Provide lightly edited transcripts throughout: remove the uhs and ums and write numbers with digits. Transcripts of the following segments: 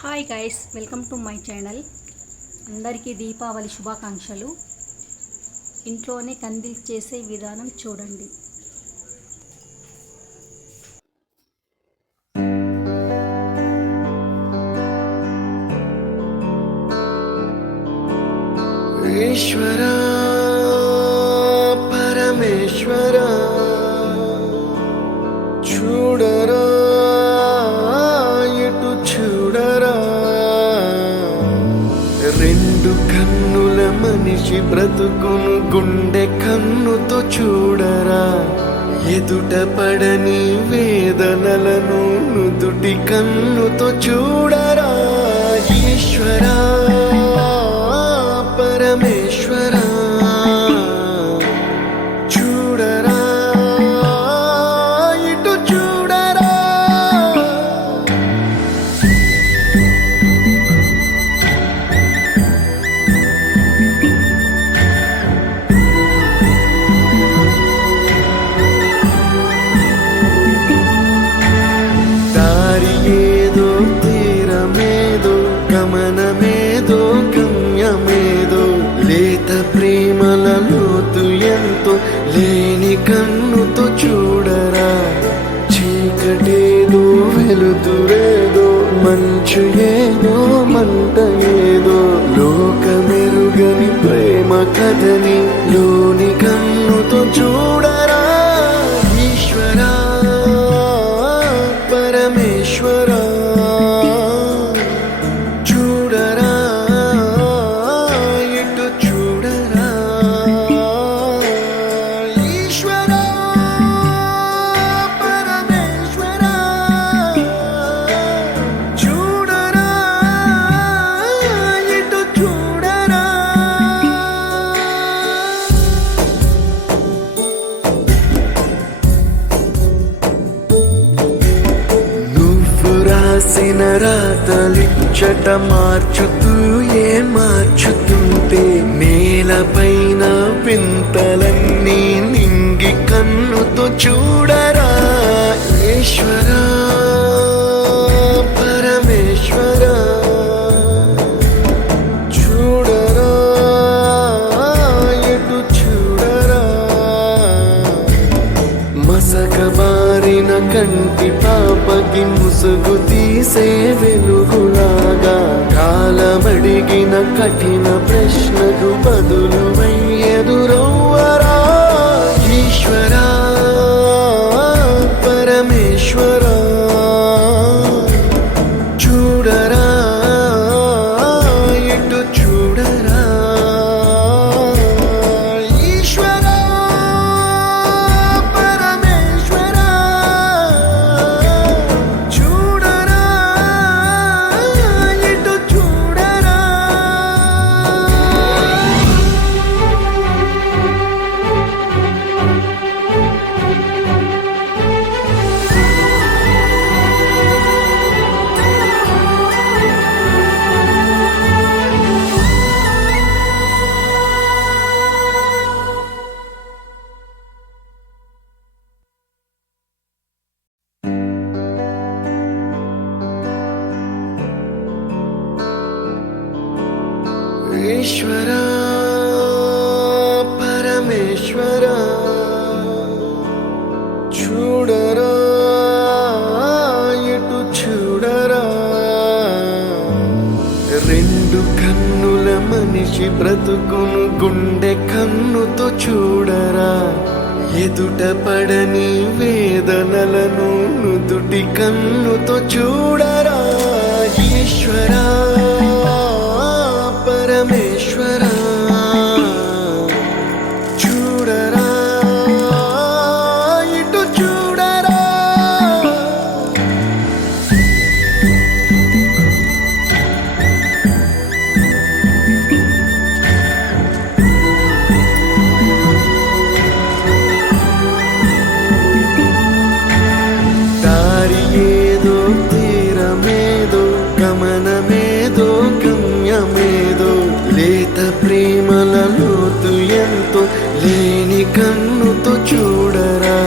Hi guys, welcome to my channel. అందరికీ దీపావళి శుభాకాంక్షలు. ఇంట్లోనే కందిల్ చేసే విధానం చూడండి. ఈశ్వరా పరమేశ్వరా చూడరా ఎటు చూడరా, రెండు కన్నుల మనిషి బ్రతుకును గుండె కన్నుతో చూడరా, ఎదుట పడని వేదనలను నుదుటి కన్నుతో చూడరా. ఈశ్వరా పరమేశ్వరా చూడరా ఇటు చూడరా. దారి ఏదో తీరమేదో గమనమేదో గమ్యమేదో, లేత ప్రేమల లోతు ఎంతో లేని కన్నుతో చూడరా, చీకటేదో వెలుతురేదో మంచు ఏదో మంట ఏదో, లోకమెరుగని ప్రేమ కథని లోని కన్నుతో చూడరా. ఈశ్వరా పరమేశ్వరా చూడరా ఎటు చూడరా. ఈశ్వరా పరమేశ్వరా చూడరా ఎటు చూడరా. నువ్వు రాసిన రాతలిచ్చట మార్చుతూ మార్చుతుంటే, నేలపైన వింతలన్నీ నింగి కన్నుతో చూడరా. ఈశ్వరా పరమేశ్వరా చూడరా ఎటు చూడరా. మసకబారిన కంటి పాపకి ముసుగు తీసే వెలుగులాగా, కాలమడిగిన కఠిన ప్రశ్నకు బదులు ఎదురవ్వరా. ఈశ్వరా పరమేశ్వరా చూడరా ఎటు చూడరా. ఈశ్వరా పరమేశ్వరా చూడరా ఎటు చూడరా. ఈశ్వరా పరమేశ్వరా చూడరా ఎటు చూడరా, రెండు కన్నుల మనిషి బ్రతుకును గుండె కన్నుతో చూడరా, ఎదుట పడని వేదనలను నుదుటి కన్నుతో చూడరా. ఈశ్వరా పరమేశ్వరా చూడరా ఇటు చూడరా. దారి ఏదో తీరమేదో గమనమేదో గమ్యమేదో, లేత ప్రేమల లోతు ఎంతో లేని కన్నుతో చూడరా,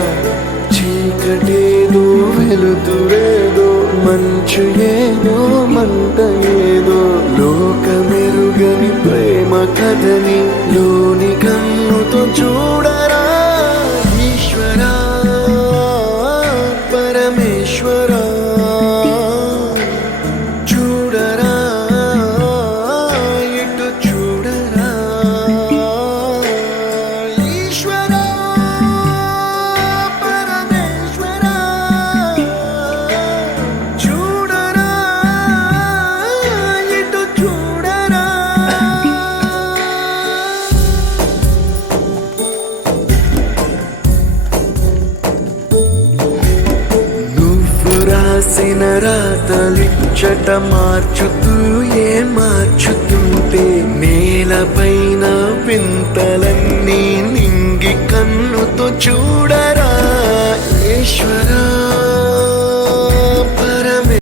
చీకటేదో వెలుతురేదో మంచు ఏదో అంత ఏదో లోకమెరుగని ప్రేమ కథని లోని కన్నుతో చూడరా ఈశ్వరా పరమేశ్వరా చూడరా ఇటు చూడరా ఈశ్వరా పరమేశ్వరా చూడరా ఇటు చూడరా నువ్వు రాసిన రాతలిచ్చట మార్చుతూ మార్చుతుంటే నేలపైన వింతలన్నీ నింగి కన్నుతో చూడరా ఈశ్వరా